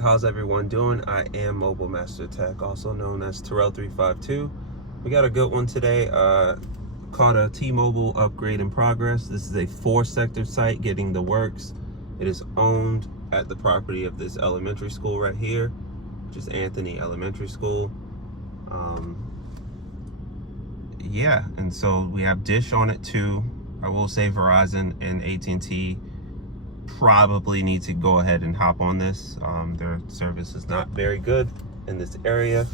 How's everyone doing? I am Mobile Master Tech, also known as Terrell352. We got a good one today. Called a T-Mobile upgrade in progress. This is a 4-sector site getting the works. It is owned at the property of this elementary school right here, which is Anthony Elementary School. Yeah, and so we have Dish on it too. I will say Verizon and AT&T probably need to go ahead and hop on this. Their service is not very good in this area,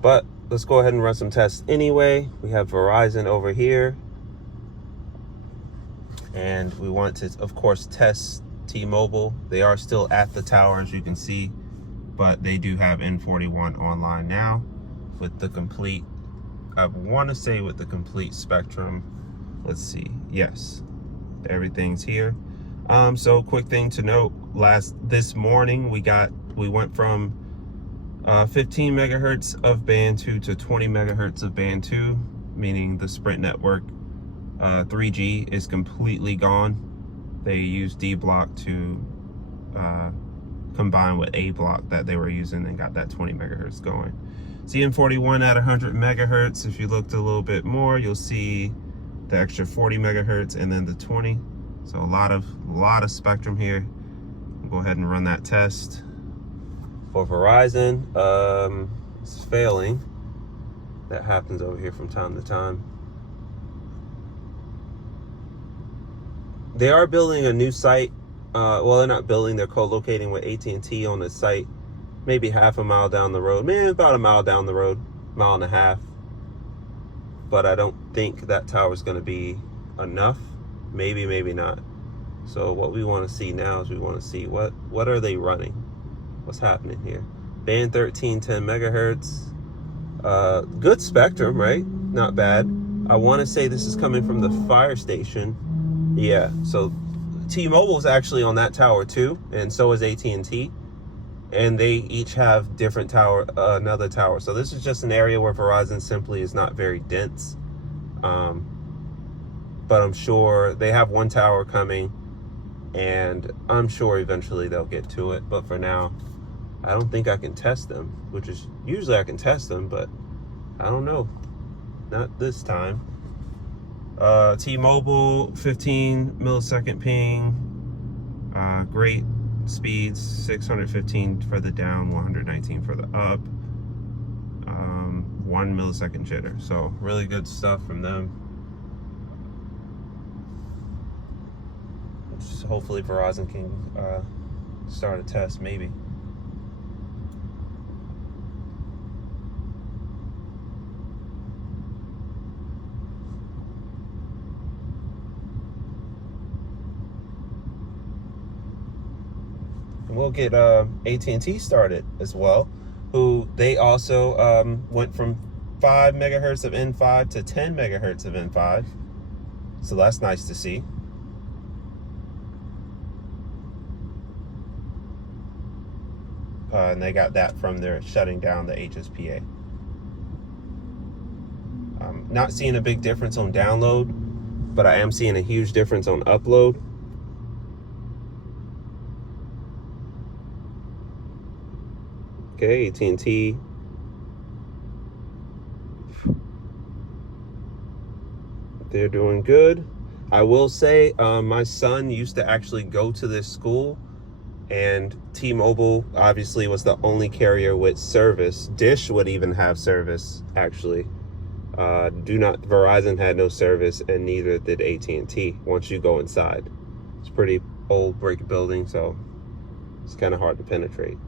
but let's go ahead and run some tests anyway. We have Verizon over here, and we want to, of course, test T-Mobile. They are still at the tower, as you can see, but they do have N41 online now with the complete, I want to say with the complete spectrum. Let's see. Yes, everything's here. So quick thing to note, this morning we went from 15 megahertz of band 2 to 20 megahertz of band 2, meaning the Sprint network 3G is completely gone. They used D block to combine with A block that they were using and got that 20 megahertz going. CN41 at 100 megahertz. If you looked a little bit more, you'll see the extra 40 megahertz and then the 20. So a lot of spectrum here. We'll go ahead and run that test. For Verizon, it's failing. That happens over here from time to time. They are building a new site. Well, they're not building, they're co-locating with AT&T on the site, maybe half a mile down the road, maybe about a mile down the road, mile and a half. But I don't think that tower is going to be enough. Maybe, maybe not. So what we want to see now is we want to see what are they running? What's happening here? Band 13, 10 megahertz. Good spectrum, right? Not bad. I want to say this is coming from the fire station. Yeah, so T-Mobile is actually on that tower too, and so is AT&T. And they each have different tower, another tower. So this is just an area where Verizon simply is not very dense. But I'm sure they have one tower coming, and I'm sure eventually they'll get to it. But for now, I don't think I can test them, which is usually I can test them, but I don't know. Not this time. T-Mobile, 15 millisecond ping, great speeds, 615 for the down, 119 for the up, 1 millisecond jitter. So really good stuff from them. Hopefully Verizon can start a test, maybe. And we'll get AT&T started as well, who they also went from 5 megahertz of N5 to 10 megahertz of N5. So that's nice to see. And they got that from their shutting down the HSPA. I'm not seeing a big difference on download, but I am seeing a huge difference on upload. Okay, AT&T. They're doing good. I will say, my son used to actually go to this school, and T-Mobile obviously was the only carrier with service. Dish would even have service, actually. Verizon had no service, and neither did AT&T once you go inside. It's a pretty old brick building, so it's kind of hard to penetrate.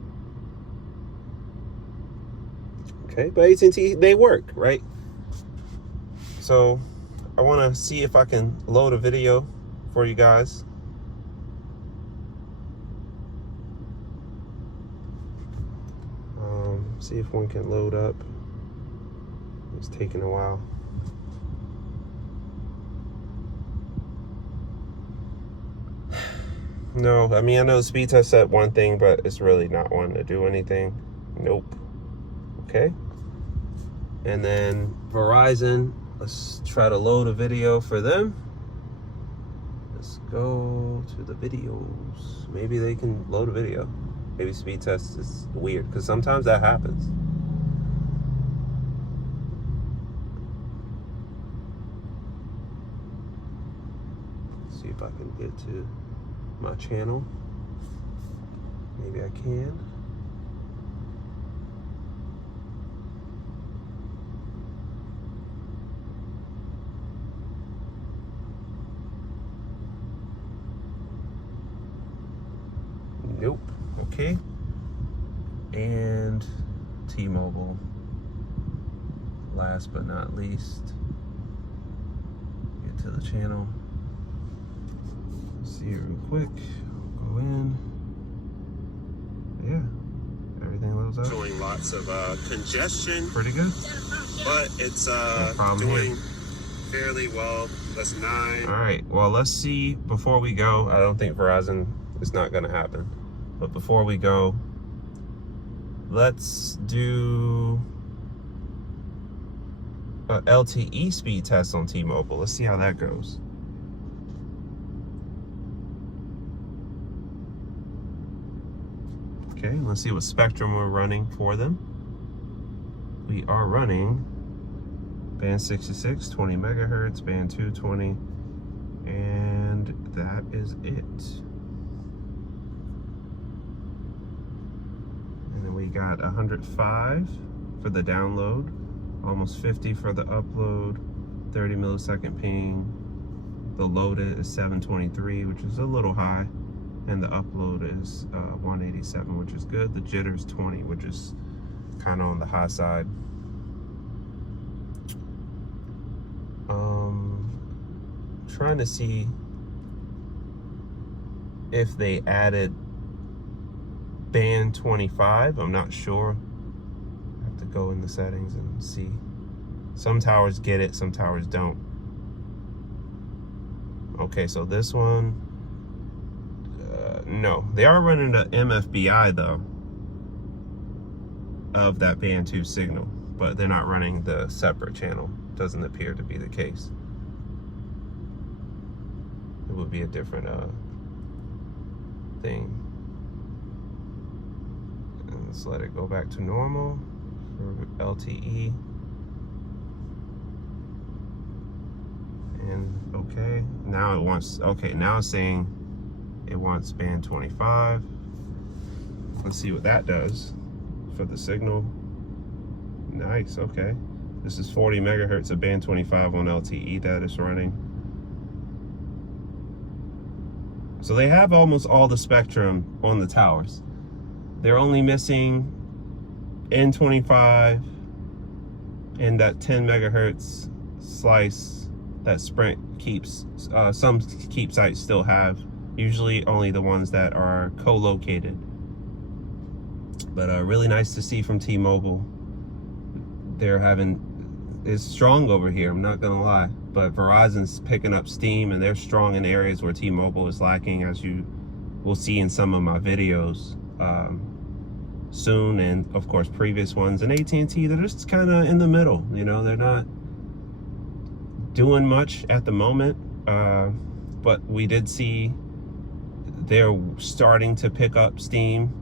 Okay, but AT&T, they work, right? So I want to see if I can load a video for you guys. See if one can load up. It's taking a while. No, I mean, I know the speed test said one thing, but it's really not wanting to do anything. Nope. Okay. And then Verizon, let's try to load a video for them. Let's go to the videos. Maybe they can load a video. Maybe speed test is weird, because sometimes that happens. Let's see if I can get to my channel. Maybe I can. Nope. Okay. And T-Mobile, last but not least. Get to the channel. See it real quick. Go in. Yeah. Everything loads up. Showing lots of congestion. Pretty good. But it's doing fairly well. That's 9. All right. Well, let's see before we go. I don't think Verizon is not going to happen. But before we go, let's do a LTE speed test on T-Mobile. Let's see how that goes. Okay, let's see what spectrum we're running for them. We are running band 66, 20 megahertz, band 220, and that is it. We got 105 for the download, almost 50 for the upload, 30 millisecond ping. The loaded is 723, which is a little high, and the upload is 187, which is good. The jitter is 20, which is kind of on the high side. Trying to see if they added band 25. I'm not sure. I have to go in the settings and see. Some towers get it, some towers don't. Okay, so this one, no. They are running the MFBI though of that band 2 signal, but they're not running the separate channel. Doesn't appear to be the case. It would be a different thing. Let's let it go back to normal for LTE. And okay, now it wants, okay, now it's saying it wants band 25. Let's see what that does for the signal. Nice, okay. This is 40 megahertz of band 25 on LTE that is running. So they have almost all the spectrum on the towers. They're only missing N25 and that 10 megahertz slice that Sprint keeps. Some keep sites still have, usually only the ones that are co-located. But really nice to see from T-Mobile. They're having, it's strong over here, I'm not gonna lie. But Verizon's picking up steam, and they're strong in areas where T-Mobile is lacking, as you will see in some of my videos soon, and of course previous ones. And AT&T, they're just kind of in the middle, you know, they're not doing much at the moment, but we did see they're starting to pick up steam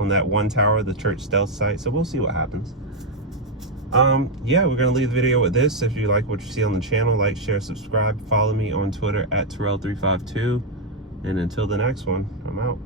on that one tower, the church stealth site, so we'll see what happens. Yeah, we're gonna leave the video with this. If you like what you see on the channel, like, share, subscribe, follow me on Twitter at Terrell352, and until the next one, I'm out.